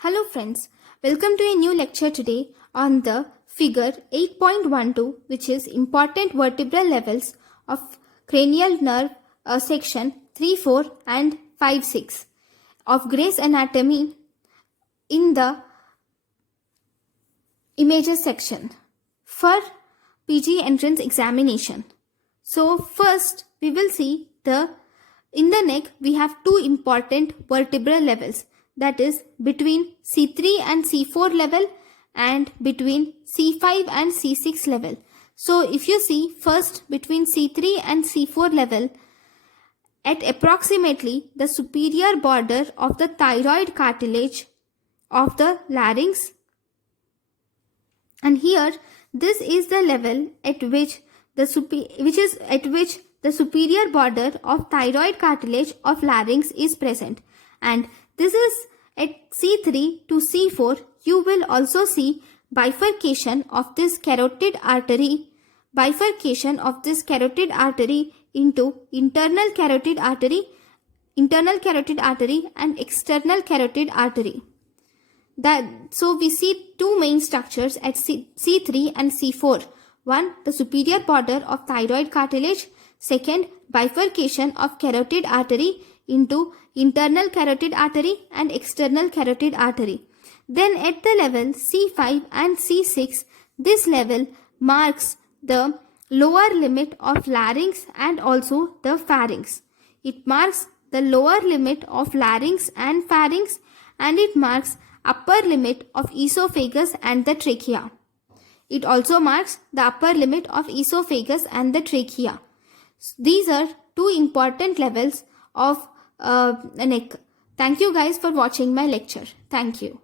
Hello friends, welcome to a new lecture today on the figure 8.12, which is important vertebral levels of cranial nerve section 3, 4 and 5, 6 of Gray's Anatomy in the images section for PG entrance examination. So first we will see in the neck we have two important vertebral levels, that is between C3 and C4 level and between C5 and C6 level. So if you see first between C3 and C4 level, at approximately the superior border of the thyroid cartilage of the larynx, and here this is the level at which the superior border of thyroid cartilage of larynx is present, and this is at C3 to C4. You will also see bifurcation of this carotid artery into internal carotid artery and external carotid artery. So we see two main structures at C3 and C4. One, the superior border of thyroid cartilage. Second, bifurcation of carotid artery into internal carotid artery and external carotid artery. Then at the level C5 and C6, this level marks the lower limit of larynx and also the pharynx. It marks the lower limit of larynx and pharynx, and it marks upper limit of esophagus and the trachea. It also marks the upper limit of esophagus and the trachea. These are two important levels of neck. Thank you guys for watching my lecture. Thank you.